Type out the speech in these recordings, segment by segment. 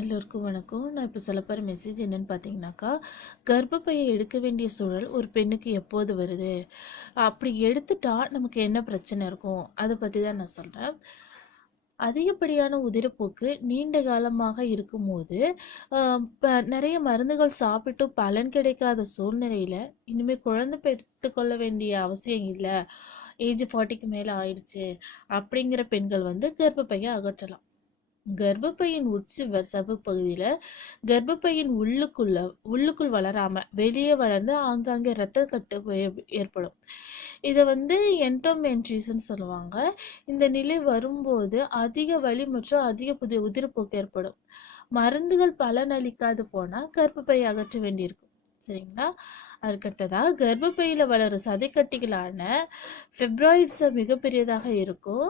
எல்லோருக்கும் வணக்கம். நான் இப்போ சொல்ல போகிற மெசேஜ் என்னென்னு பார்த்தீங்கன்னாக்கா கர்ப்பப்பையை எடுக்க வேண்டிய சூழல் ஒரு பெண்ணுக்கு எப்போது வருது? அப்படி எடுத்துட்டா நமக்கு என்ன பிரச்சனை இருக்கும்? அதை பற்றி தான் நான் சொல்கிறேன் அதிகப்படியான உதிரப்போக்கு நீண்ட காலமாக இருக்கும்போது நிறைய மருந்துகள் சாப்பிட்டும் பலன் கிடைக்காத சூழ்நிலையில் இனிமேல் குழந்தை பெற்றுக்கொள்ள வேண்டிய அவசியம் இல்லை. ஏஜ் ஃபார்ட்டிக்கு மேலே ஆயிடுச்சு. அப்படிங்கிற பெண்கள் வந்து கர்ப்பப்பையை அகற்றலாம். கர்ப்பப்பையின் உட்சுவர் சவ்வு பகுதியில கர்ப்பப்பையின் உள்ளுக்குள்ள உள்ளுக்குள் வளராம வெளியே வளர்ந்து ஆங்காங்கே இரத்த கட்டு ஏற்படும். இதை வந்து என்டோமென்ட்ரிஸ்ன்னு சொல்லுவாங்க. இந்த நிலை வரும்போது அதிக வலி மற்றும் அதிக புதிய உதிரப்போக்கு ஏற்படும். மருந்துகள் பலனளிக்காது போனால் கர்ப்பப்பை அகற்ற வேண்டியிருக்கும். சரிங்களா? அதுக்கடுத்ததாக கர்ப்பப்பையில வளரும் சதைக்கட்டிகளான ஃபெப்ராய்ட்ஸை மிகப்பெரியதாக இருக்கும்.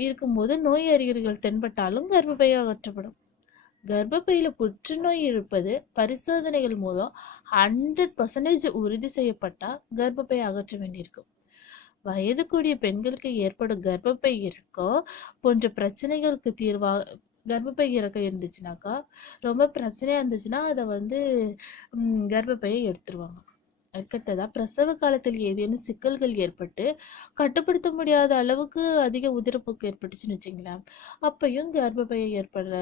இருக்கும்போது நோய் அறிகுறிகள் தென்பட்டாலும் கர்ப்பப்பை அகற்றப்படும் கர்ப்பப்பையில புற்றுநோய் இருப்பது பரிசோதனைகள் மூலம் ஹண்ட்ரட் பர்சன்டேஜ் உறுதி செய்யப்பட்டால் கர்ப்பப்பை அகற்ற வேண்டியிருக்கும். வயது கூடிய பெண்களுக்கு ஏற்படும் கர்ப்பப்பை இருக்கோ போன்ற பிரச்சனைகளுக்கு தீர்வாக கர்ப்பப்பை இறக்கம் இருந்துச்சுனாக்கா ரொம்ப பிரச்சனையாக இருந்துச்சுன்னா அதை வந்து கர்ப்பப்பையை எடுத்துருவாங்க. அதுக்கடுத்ததா பிரசவ காலத்தில் ஏதேனும் சிக்கல்கள் ஏற்பட்டு கட்டுப்படுத்த முடியாத அளவுக்கு அதிக உதிரப்போக்கு ஏற்பட்டுச்சுன்னு வச்சுங்களேன் அப்பையும் கர்ப்பப்பையை ஏற்படுற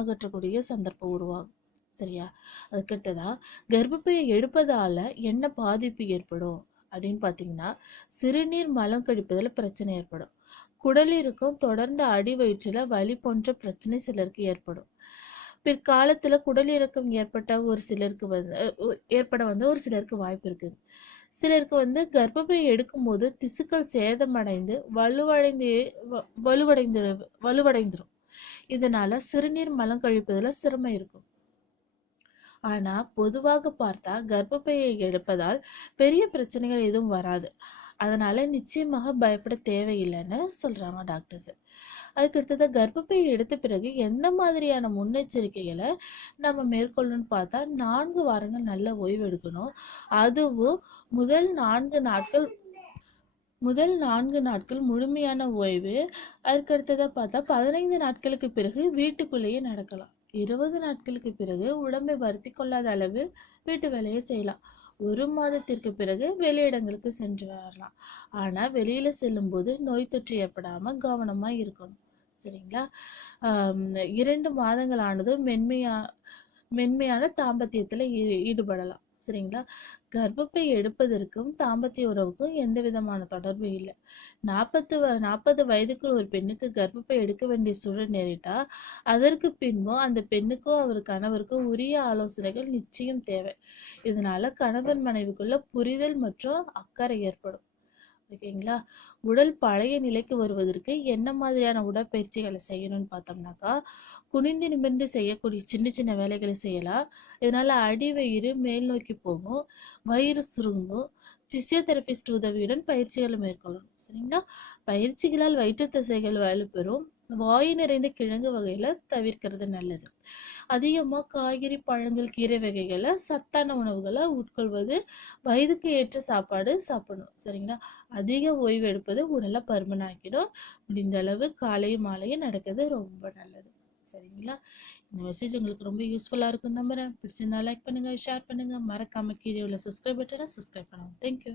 அகற்றக்கூடிய சந்தர்ப்பம் உருவாகும். சரியா? அதுக்கடுத்ததா கர்ப்பப்பையை எடுப்பதால் என்ன பாதிப்பு ஏற்படும்? அப்படின்னு பார்த்தீங்கன்னா சிறுநீர் மலம் கழிப்பதில் பிரச்சனை ஏற்படும். குடலிற்கும் தொடர்ந்து அடி வயிற்றுல வலி போன்ற பிரச்சனை சிலருக்கு ஏற்படும். பிற்காலத்துல குடலிறக்கம் ஏற்பட்ட ஒரு சிலருக்கு வந்து ஏற்பட வந்து ஒரு சிலருக்கு வாய்ப்பு இருக்குது. சிலருக்கு வந்து கர்ப்பப்பை எடுக்கும்போது திசுக்கள் சேதமடைந்து வலுவடைந்து வலுவடைந்து வலுவடைந்துடும் இதனால சிறுநீர் மலம் கழிப்பதுல சிரமம் இருக்கும். ஆனா பொதுவாக பார்த்தா கர்ப்பப்பையை எடுப்பதால் பெரிய பிரச்சனைகள் எதுவும் வராது. அதனால நிச்சயமாக பயப்பட தேவையில்லைன்னு சொல்றாங்க டாக்டர்ஸ் அதுக்கடுத்தது கர்ப்பப்பை எடுத்த பிறகு எந்த மாதிரியான முன்னெச்சரிக்கைகளை நம்ம மேற்கொள்ளணும்னு பார்த்தா நான்கு வாரங்கள் நல்ல ஓய்வு எடுக்கணும். அதுவும் முதல் நான்கு நாட்கள் முதல் நான்கு நாட்கள் முழுமையான ஓய்வு. அதுக்கடுத்ததா பார்த்தா பதினைந்து நாட்களுக்கு பிறகு வீட்டுக்குள்ளேயே நடக்கலாம். இருபது நாட்களுக்கு பிறகு உடம்பை வருத்தி கொள்ளாத அளவு வீட்டு வேலையை செய்யலாம். ஒரு மாதத்திற்கு பிறகு வெளியிடங்களுக்கு சென்று வரலாம். ஆனால் வெளியில் செல்லும்போது நோய் தொற்று ஏற்படாமல் கவனமாக இருக்கணும். சரிங்களா? இரண்டு மாதங்கள் ஆனதும் மென்மையா மென்மையான தாம்பத்தியத்தில் ஈ- ஈடுபடலாம். சரிங்களா? கர்ப்பப்பை எடுப்பதற்கும் தாம்பத்திய உறவுக்கும் எந்த விதமான தொடர்பு இல்லை. நாற்பத்து நாற்பது வயதுக்குள் ஒரு பெண்ணுக்கு கர்ப்பப்பை எடுக்க வேண்டிய சூழல் நேரிட்டா அதற்கு பின்பும் அந்த பெண்ணுக்கும் அவர் கணவருக்கும் உரிய ஆலோசனைகள் நிச்சயம் தேவை. இதனால கணவன் மனைவிக்குள்ள புரிதல் மற்றும் அக்கறை ஏற்படும். ஓகேங்களா உடல் பழைய நிலைக்கு வருவதற்கு என்ன மாதிரியான உடற்பயிற்சிகளை செய்யணும்னு பார்த்தோம்னாக்கா குனிந்து நிமிர்ந்து செய்யக்கூடிய சின்ன சின்ன வேலைகளை செய்யலாம். இதனால அடி வயிறு மேல் நோக்கி போகும். வயிறு சுருங்கும். பிசியோதெரபிஸ்ட் உதவியுடன் பயிற்சிகளை மேற்கொள்ளணும். சரிங்களா? பயிற்சிகளால் வயிற்று தசைகள் வலுப்பெறும். வாயு நிறைந்த கிழங்கு வகைகளை தவிர்க்கிறது நல்லது. அதிகமாக காய்கறி பழங்கள் கீரை வகைகளை சத்தான உணவுகளை உட்கொள்வது வயதுக்கு ஏற்ற சாப்பாடு சாப்பிடணும். சரிங்களா? அதிக ஓய்வு எடுப்பது உடலை பருமனாக்கிடும். முடிந்த அளவு காலையும் மாலையும் நடக்கிறது ரொம்ப நல்லது. சரிங்களா? இந்த மெசேஜ் உங்களுக்கு ரொம்ப யூஸ்ஃபுல்லாக இருக்கும் நம்புகிறேன் பிடிச்சிருந்தா லைக் பண்ணுங்க ஷேர் பண்ணுங்கள் மறக்காமல் கீழே உள்ள சப்ஸ்கிரைப் பட்டனை சப்ஸ்கிரைப் பண்ணுங்கள் தேங்க்யூ